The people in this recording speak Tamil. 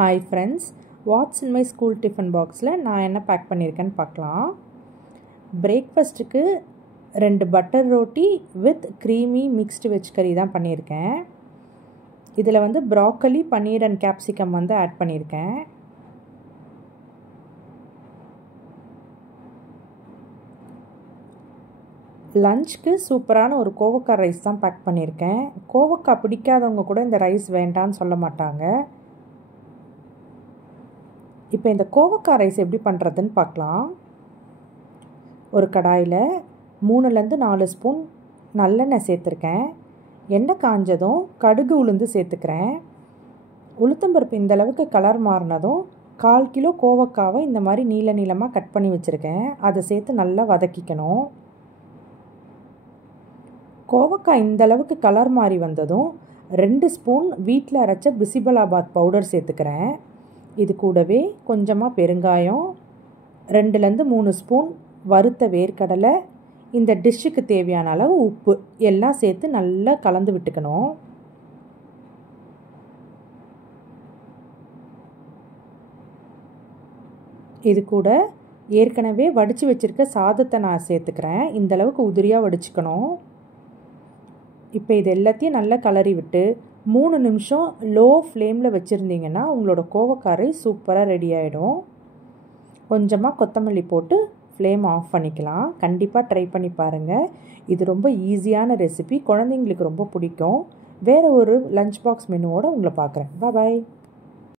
Hi friends, what's in my school tiffin boxல நான் என்ன பேக் பண்ணியிருக்கேன்னு பார்க்கலாம். பிரேக்ஃபாஸ்ட்டுக்கு 2 butter roti with creamy mixed veg கறி தான் பண்ணியிருக்கேன். இதில் வந்து ப்ராக்கலி பன்னீர் அண்ட் கேப்சிகம் வந்து ஆட் பண்ணியிருக்கேன். லஞ்சுக்கு சூப்பரான ஒரு கோவக்காய் ரைஸ் தான் பேக் பண்ணியிருக்கேன். கோவக்காய் பிடிக்காதவங்க கூட இந்த ரைஸ் வேண்டான்னு சொல்ல மாட்டாங்க. இப்போ இந்த கோவக்காய் ரைஸ் எப்படி பண்ணுறதுன்னு பார்க்கலாம். ஒரு கடாயில் 3-4 ஸ்பூன் நல்லெண்ணெய் சேர்த்துருக்கேன். எண்ணெய் காஞ்சதும் கடுகு உளுந்து சேர்த்துக்கிறேன். உளுத்தம்பருப்பு இந்தளவுக்கு கலர் மாறினதும் 1/4 கிலோ கோவக்காவை இந்த மாதிரி நீளமாக கட் பண்ணி வச்சுருக்கேன். அதை சேர்த்து நல்லா வதக்கிக்கணும். கோவக்காய் இந்தளவுக்கு கலர் மாறி வந்ததும் 2 ஸ்பூன் வீட்டில் அரைச்ச பிசிபலாபாத் பவுடர் சேர்த்துக்கிறேன். இது கூடவே கொஞ்சமாக பெருங்காயம், 2-3 ஸ்பூன் வறுத்த வேர்க்கடலை, இந்த டிஷ்ஷுக்கு தேவையான அளவு உப்பு எல்லாம் சேர்த்து நல்லா கலந்து விட்டுக்கணும். இது கூட ஏற்கனவே வடித்து வச்சுருக்க சாதத்தை நான் சேர்த்துக்கிறேன். இந்தளவுக்கு உதிரியாக வடிச்சுக்கணும். இப்போ இது எல்லாத்தையும் நல்லா கலரி விட்டு 3 நிமிஷம் லோ ஃப்ளேமில் வச்சுருந்தீங்கன்னா உங்களோட கோவக்காய் சூப்பராக ரெடி ஆகிடும். கொஞ்சமாக கொத்தமல்லி போட்டு ஃப்ளேம் ஆஃப் பண்ணிக்கலாம். கண்டிப்பாக ட்ரை பண்ணி பாருங்கள். இது ரொம்ப ஈஸியான ரெசிபி, குழந்தைங்களுக்கு ரொம்ப பிடிக்கும். வேறு ஒரு லஞ்ச் பாக்ஸ் மெனுவோடு உங்களை பார்க்குறேன். பாய்.